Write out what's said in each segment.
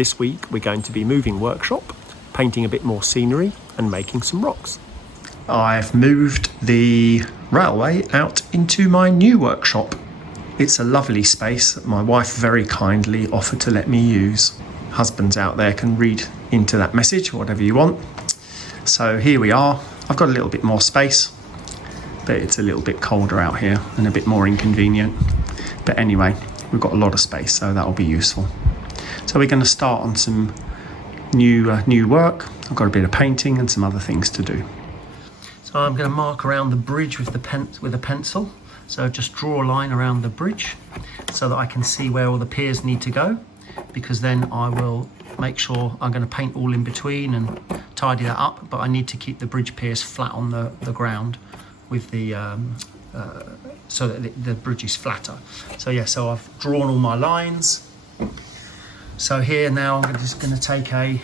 This week we're going to be moving workshop, painting a bit more scenery and making some rocks. I've moved the railway out into my new workshop. It's a lovely space that my wife very kindly offered to let me use. Husbands out there can read into that message, whatever you want. So here we are. I've got a little bit more space, but it's a little bit colder out here and a bit more inconvenient. But anyway, we've got a lot of space, so that'll be useful. So we're going to start on some new work. I've got a bit of painting and some other things to do. So I'm going to mark around the bridge with a pencil. So just draw a line around the bridge so that I can see where all the piers need to go, because then I will make sure I'm going to paint all in between and tidy that up, but I need to keep the bridge piers flat on the ground with the so that the bridge is flatter. So yeah, so I've drawn all my lines. So here now I'm just going to take a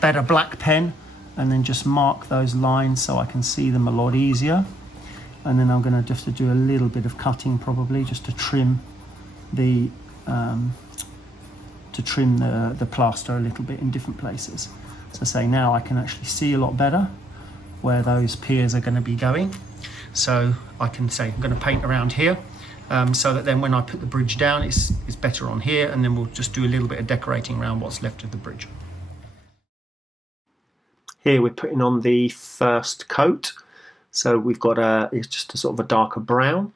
better black pen and then just mark those lines so I can see them a lot easier. And then I'm going to just do a little bit of cutting, probably just to trim the plaster a little bit in different places. So say now I can actually see a lot better where those piers are going to be going. So I can say I'm going to paint around here, so that then when I put the bridge down, it's better on here, and then we'll just do a little bit of decorating around what's left of the bridge. Here we're putting on the first coat. So we've got it's just a sort of a darker brown.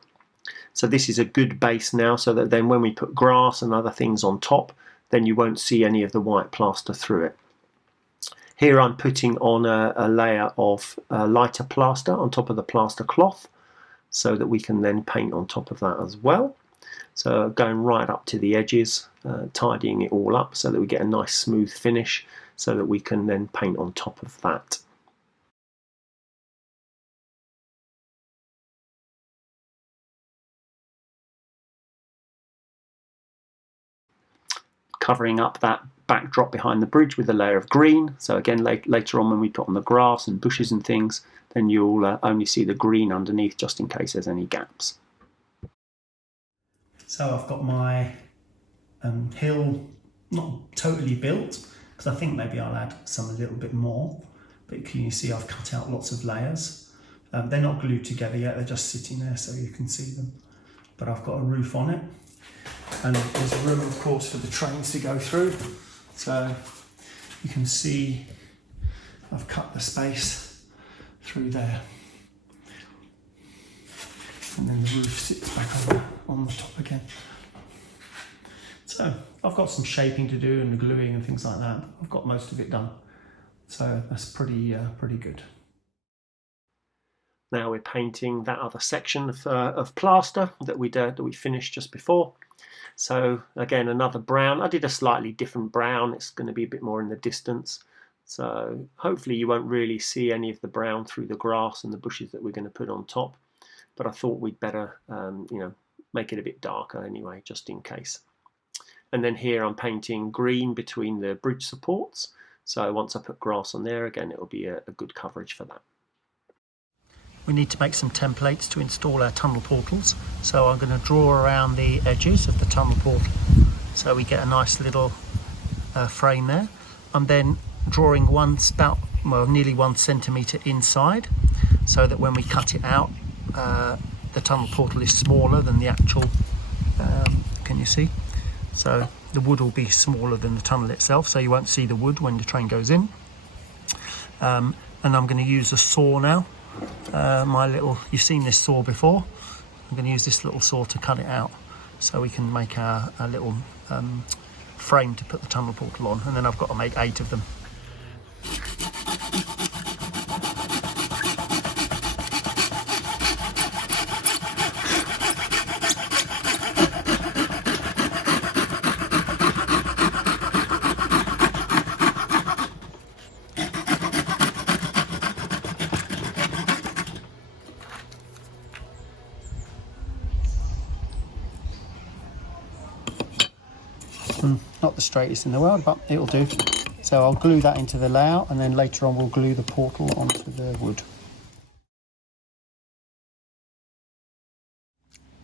So this is a good base now, so that then when we put grass and other things on top, then you won't see any of the white plaster through it. Here I'm putting on a layer of lighter plaster on top of the plaster cloth, so that we can then paint on top of that as well. So going right up to the edges, tidying it all up so that we get a nice smooth finish, so that we can then paint on top of that. Covering up that backdrop behind the bridge with a layer of green. So again, later on when we put on the grass and bushes and things, then you'll only see the green underneath, just in case there's any gaps. So I've got my hill not totally built, because I think maybe I'll add a little bit more. But can you see I've cut out lots of layers. They're not glued together yet, they're just sitting there so you can see them. But I've got a roof on it. And there's room, of course, for the trains to go through. So you can see I've cut the space through there. And then the roof sits back on the top again. So I've got some shaping to do and the gluing and things like that. I've got most of it done. So that's pretty good. Now we're painting that other section of plaster that we finished just before. So again, another brown. I did a slightly different brown. It's going to be a bit more in the distance. So hopefully you won't really see any of the brown through the grass and the bushes that we're going to put on top. But I thought we'd better, make it a bit darker anyway, just in case. And then here I'm painting green between the bridge supports. So once I put grass on there, again, it'll be a good coverage for that. We need to make some templates to install our tunnel portals. So I'm going to draw around the edges of the tunnel portal so we get a nice little frame there. I'm then drawing nearly 1 centimetre inside, so that when we cut it out, the tunnel portal is smaller than the actual, can you see? So the wood will be smaller than the tunnel itself, so you won't see the wood when the train goes in. And I'm going to use a saw now. You've seen this saw before. I'm going to use this little saw to cut it out so we can make a little frame to put the tunnel portal on, and then I've got to make 8 of them. Not the straightest in the world, but it'll do. So I'll glue that into the layout, and then later on we'll glue the portal onto the wood.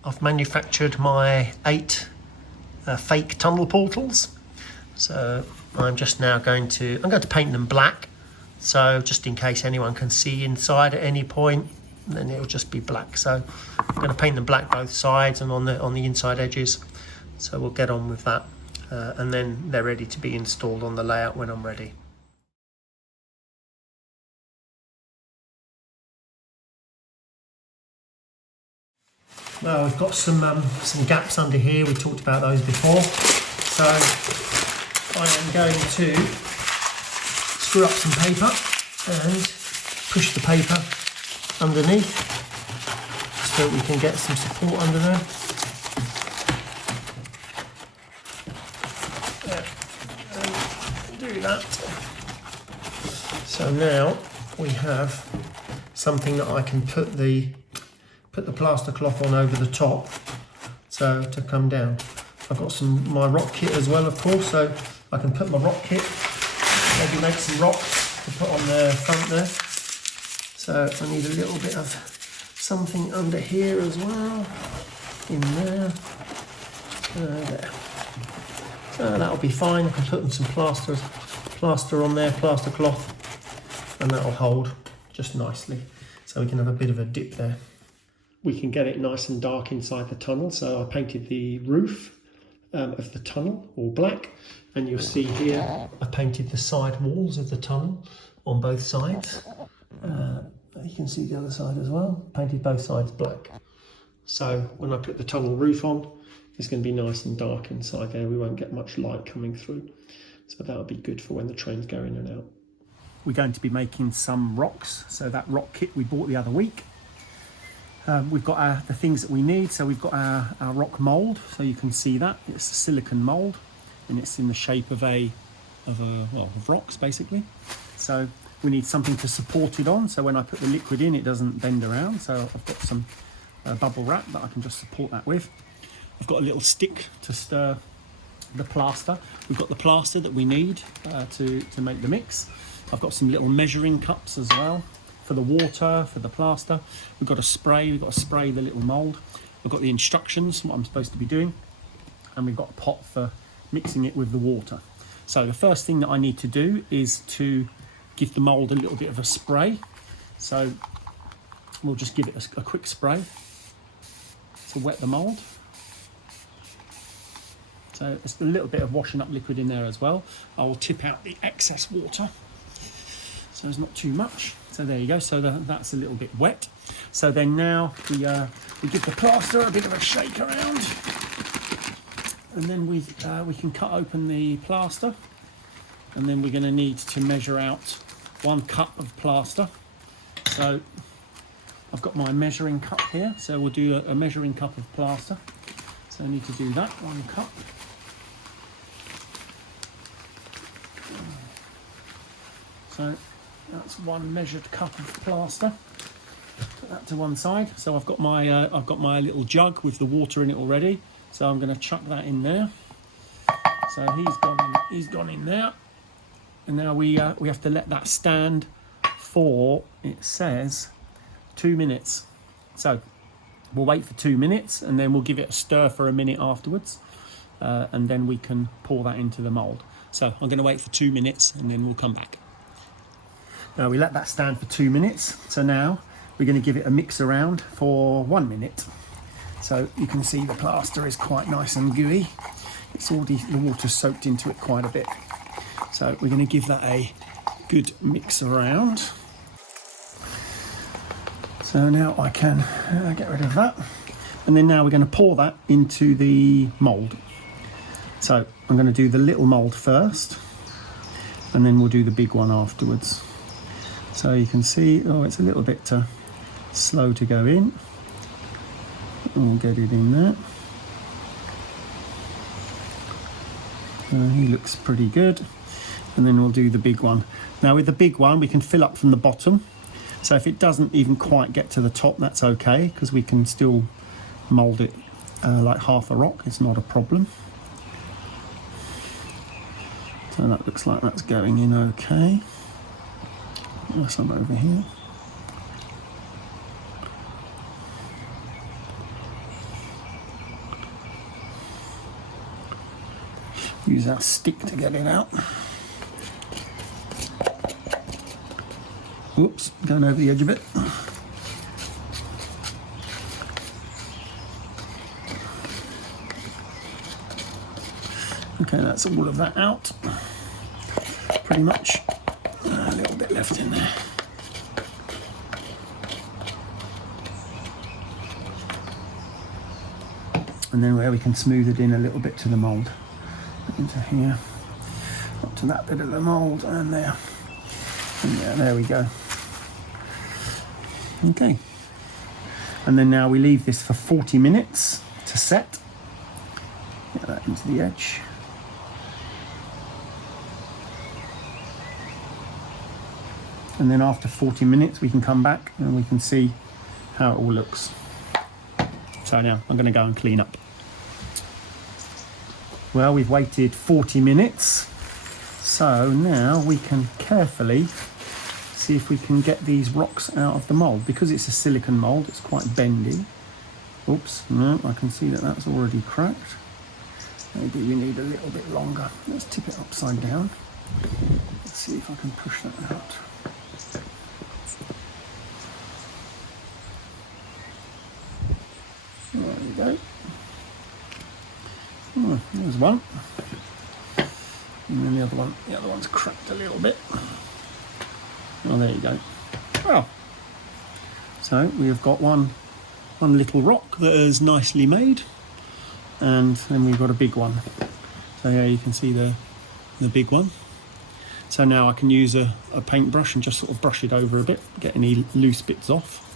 I've manufactured my 8 fake tunnel portals. So I'm going to paint them black. So just in case anyone can see inside at any point, then it'll just be black. So I'm going to paint them black both sides and on the inside edges. So we'll get on with that. And then they're ready to be installed on the layout when I'm ready. Well, we've got some gaps under here. We talked about those before. So I am going to screw up some paper and push the paper underneath so we can get some support under there. And do that. So now we have something that I can put the plaster cloth on over the top, so to come down. I've got my rock kit as well, of course, so I can put my rock kit, maybe make some rocks to put on the front there. So I need a little bit of something under here as well, in there, there. So that'll be fine. I can put some plaster on there, plaster cloth, and that'll hold just nicely. So we can have a bit of a dip there. We can get it nice and dark inside the tunnel. So I painted the roof of the tunnel all black, and you'll see here I painted the side walls of the tunnel on both sides. You can see the other side as well, painted both sides black. So when I put the tunnel roof on, it's going to be nice and dark inside there. We won't get much light coming through, so that'll be good for when the trains go in and out. We're going to be making some rocks, so that rock kit we bought the other week. We've got the things that we need. So we've got our rock mould, so you can see that it's a silicon mould, and it's in the shape of of rocks basically. So we need something to support it on, so when I put the liquid in, it doesn't bend around. So I've got some bubble wrap that I can just support that with. I've got a little stick to stir the plaster. We've got the plaster that we need to make the mix. I've got some little measuring cups as well for the water, for the plaster. We've got to spray the little mould. We've got the instructions, what I'm supposed to be doing, and we've got a pot for mixing it with the water. So the first thing that I need to do is to give the mould a little bit of a spray. So we'll just give it a quick spray to wet the mould. So there's a little bit of washing up liquid in there as well. I will tip out the excess water, so there's not too much. So there you go, so that's a little bit wet. So then now we give the plaster a bit of a shake around, and then we can cut open the plaster, and then we're going to need to measure out 1 cup of plaster. So I've got my measuring cup here, so we'll do a measuring cup of plaster. So I need to do that, 1 cup. So that's 1 measured cup of plaster. Put that to one side. So I've got my little jug with the water in it already. So I'm going to chuck that in there. So he's gone in there. And now we have to let that stand for, it says, 2 minutes. So we'll wait for 2 minutes, and then we'll give it a stir for a minute afterwards, and then we can pour that into the mould. So I'm going to wait for 2 minutes, and then we'll come back. Now we let that stand for 2 minutes. So now we're going to give it a mix around for 1 minute. So you can see the plaster is quite nice and gooey. It's already, the water's soaked into it quite a bit. So we're going to give that a good mix around. So now I can get rid of that. And then now we're going to pour that into the mould. So I'm going to do the little mould first, and then we'll do the big one afterwards. So you can see, it's a little bit slow to go in. We'll get it in there. He looks pretty good. And then we'll do the big one. Now with the big one, we can fill up from the bottom. So if it doesn't even quite get to the top, that's okay, because we can still mould it like half a rock. It's not a problem. So that looks like that's going in okay. There's some over here. Use our stick to get it out. Whoops, going over the edge a bit. Okay, that's all of that out, pretty much. A little bit left in there. And then where we can smooth it in a little bit to the mould. Into here, up to that bit of the mould, and there. And yeah, there we go. Okay. And then now we leave this for 40 minutes to set. Get that into the edge. And then after 40 minutes we can come back and we can see how it all looks. So now I'm going to go and clean up. Well, we've waited 40 minutes, so now we can carefully see if we can get these rocks out of the mould. Because it's a silicone mould, it's quite bendy. Oops, no, I can see that that's already cracked. Maybe we need a little bit longer. Let's tip it upside down. Let's see if I can push that out. There you go. Oh, there's one. And then the other one's cracked a little bit. Oh, there you go. Well, so we have got one little rock that is nicely made, and then we've got a big one. So yeah, you can see the big one. So now I can use a paintbrush and just sort of brush it over a bit, get any loose bits off.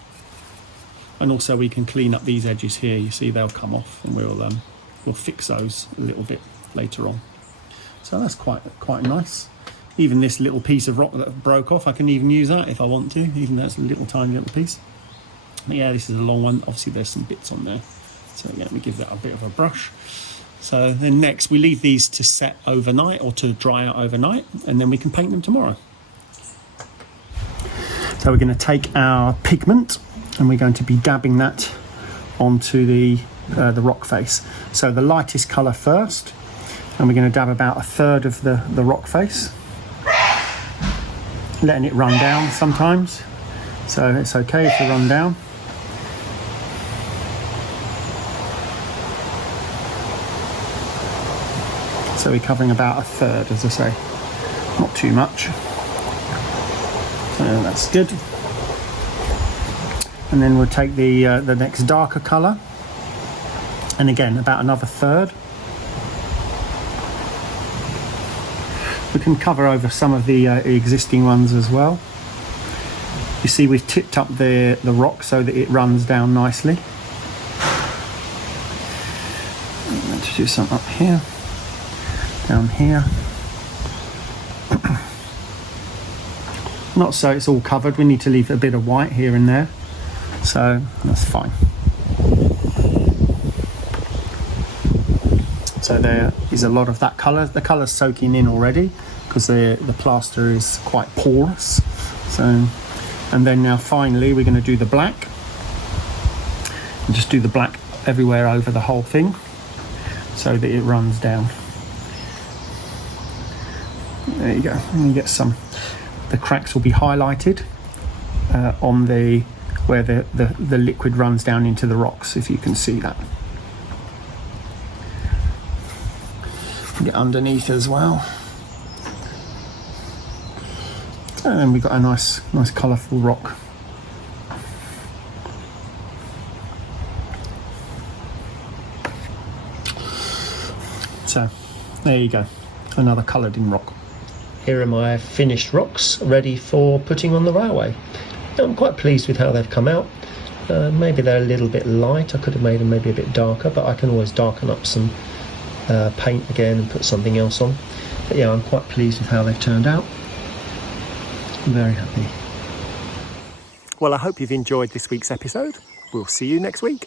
And also we can clean up these edges here. You see they'll come off, and we'll fix those a little bit later on. So that's quite nice. Even this little piece of rock that broke off, I can even use that if I want to, even though it's a little tiny little piece. But yeah, this is a long one. Obviously there's some bits on there. So let me give that a bit of a brush. So then next we leave these to set overnight or to dry out overnight, and then we can paint them tomorrow. So we're going to take our pigment and we're going to be dabbing that onto the rock face. So the lightest colour first, and we're going to dab about 1/3 of the rock face, letting it run down sometimes. So it's okay if you run down. So we're covering about 1/3, as I say, not too much. So that's good. And then we'll take the next darker colour, and again about another 1/3. We can cover over some of the existing ones as well. You see we've tipped up the rock so that it runs down nicely. I'm going to do some up here, down here. Not so it's all covered, we need to leave a bit of white here and there. So that's fine. So there is a lot of that colour. The colour's soaking in already because the plaster is quite porous. So, and then now finally we're going to do the black. And just do the black everywhere over the whole thing so that it runs down. There you go. And you get some. The cracks will be highlighted on where the liquid runs down into the rocks, if you can see that. Get underneath as well. And then we've got a nice colourful rock. So there you go, another coloured in rock. Here are my finished rocks ready for putting on the railway. I'm quite pleased with how they've come out. Maybe they're a little bit light. I could have made them maybe a bit darker, but I can always darken up some paint again and put something else on. But yeah, I'm quite pleased with how they've turned out. I'm very happy. Well, I hope you've enjoyed this week's episode. We'll see you next week.